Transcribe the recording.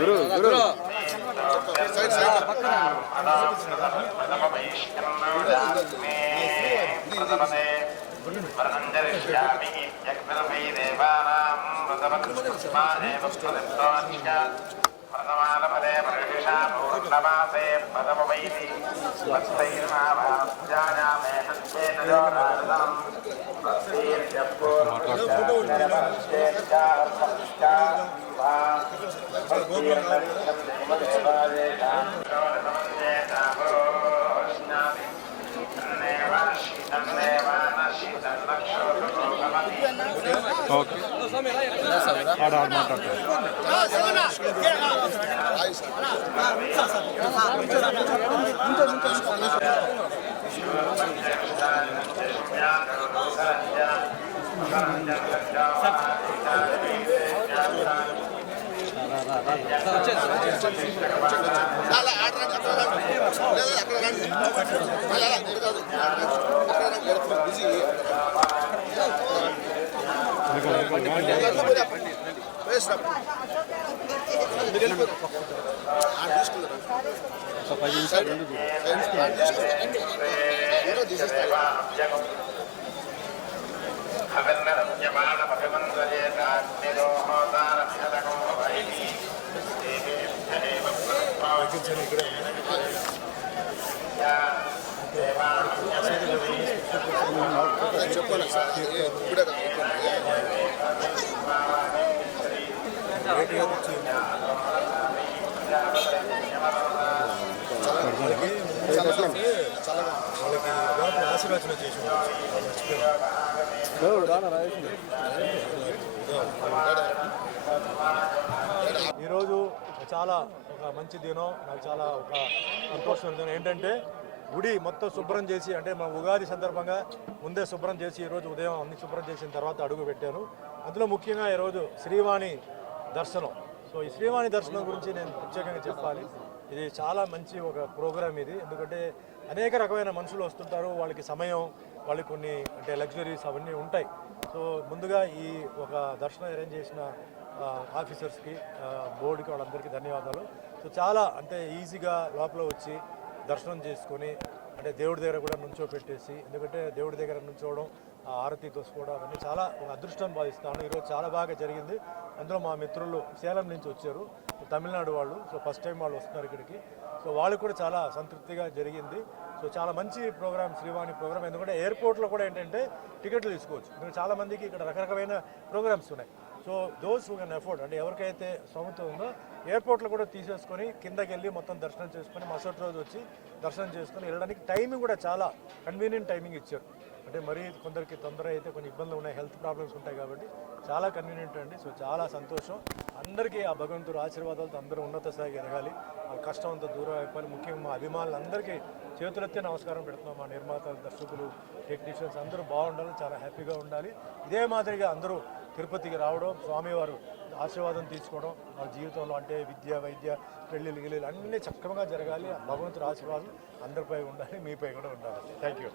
గురు గురు ప్రథమాలపదే పరిషా పూర్ణమాసే పదమవైతి వత్సైర్మాభాస్యామే హంచేతజోరాధనం ఆశీర్వచన చేసి ఈరోజు చాలా ఒక మంచి దినం, నాకు చాలా ఒక సంతోషమైన దినం. ఏంటంటే గుడి మొత్తం శుభ్రం చేసి, అంటే మా ఉగాది సందర్భంగా ముందే శుభ్రం చేసి ఈరోజు ఉదయం అన్ని శుభ్రం చేసిన తర్వాత అడుగు పెట్టాను. అందులో ముఖ్యంగా ఈరోజు శ్రీవాణి దర్శనం. సో ఈ శ్రీవాణి దర్శనం గురించి నేను ప్రత్యేకంగా చెప్పాలి. ఇది చాలా మంచి ఒక ప్రోగ్రామ్ ఇది. ఎందుకంటే అనేక రకమైన మనుషులు వస్తుంటారు, వాళ్ళకి సమయం, వాళ్ళకి కొన్ని అంటే లగ్జరీస్ అవన్నీ ఉంటాయి. సో ముందుగా ఈ ఒక దర్శనం అరేంజ్ చేసిన ఆఫీసర్స్కి, బోర్డుకి, వాళ్ళందరికీ ధన్యవాదాలు. సో చాలా అంటే ఈజీగా లోపల వచ్చి దర్శనం చేసుకొని, అంటే దేవుడి దగ్గర కూడా నుంచోపెట్టేసి, ఎందుకంటే దేవుడి దగ్గర నుంచోవడం, ఆరతి తోసుకోవడం అవన్నీ చాలా ఒక అదృష్టం భావిస్తాను. ఈరోజు చాలా బాగా జరిగింది. అందులో మా మిత్రులు సేలం నుంచి వచ్చారు, తమిళనాడు వాళ్ళు. సో ఫస్ట్ టైం వాళ్ళు వస్తున్నారు ఇక్కడికి. సో వాళ్ళు కూడా చాలా సంతృప్తిగా జరిగింది. సో చాలా మంచి ప్రోగ్రామ్ శ్రీవాణి ప్రోగ్రామ్. ఎందుకంటే ఎయిర్పోర్ట్లో కూడా ఏంటంటే టికెట్లు తీసుకోవచ్చు. ఎందుకంటే చాలామందికి ఇక్కడ రకరకమైన ప్రోగ్రామ్స్ ఉన్నాయి. So those who can afford, అంటే ఎవరికైతే స్తోమత ఉందో ఎయిర్పోర్ట్లో కూడా తీసేసుకొని కిందకి వెళ్ళి మొత్తం దర్శనం చేసుకొని మరుసటి రోజు వచ్చి దర్శనం చేసుకొని వెళ్ళడానికి టైమింగ్ కూడా చాలా కన్వీనియంట్ టైమింగ్ ఇచ్చారు. అంటే మరీ కొందరికి తొందర అయితే కొన్ని ఇబ్బందులు ఉన్నాయి, హెల్త్ ప్రాబ్లమ్స్ ఉంటాయి కాబట్టి చాలా కన్వీనియంట్ అండి. సో చాలా సంతోషం. అందరికీ ఆ భగవంతుడు ఆశీర్వాదాలతో అందరూ ఉన్నత స్థాయికి ఎదగాలి, వాళ్ళ కష్టం అంతా దూరం అయిపోయి. ముఖ్యంగా మా అభిమానులందరికీ చేతులెత్తే నమస్కారం పెడుతున్నాం. మా నిర్మాతలు, దర్శకులు, టెక్నీషియన్స్ అందరూ బాగుండాలి, చాలా హ్యాపీగా ఉండాలి. ఇదే మాదిరిగా అందరూ తిరుపతికి రావడం, స్వామివారు ఆశీర్వాదం తీసుకోవడం, వాళ్ళ జీవితంలో అంటే విద్య, వైద్య, పెళ్ళిళ్ళు, గిళ్ళిళ్ళు అన్నీ చక్కగా జరగాలి. భగవంతుడి ఆశీర్వాదం అందరిపై ఉండాలి, మీపై కూడా ఉండాలి. Thank you.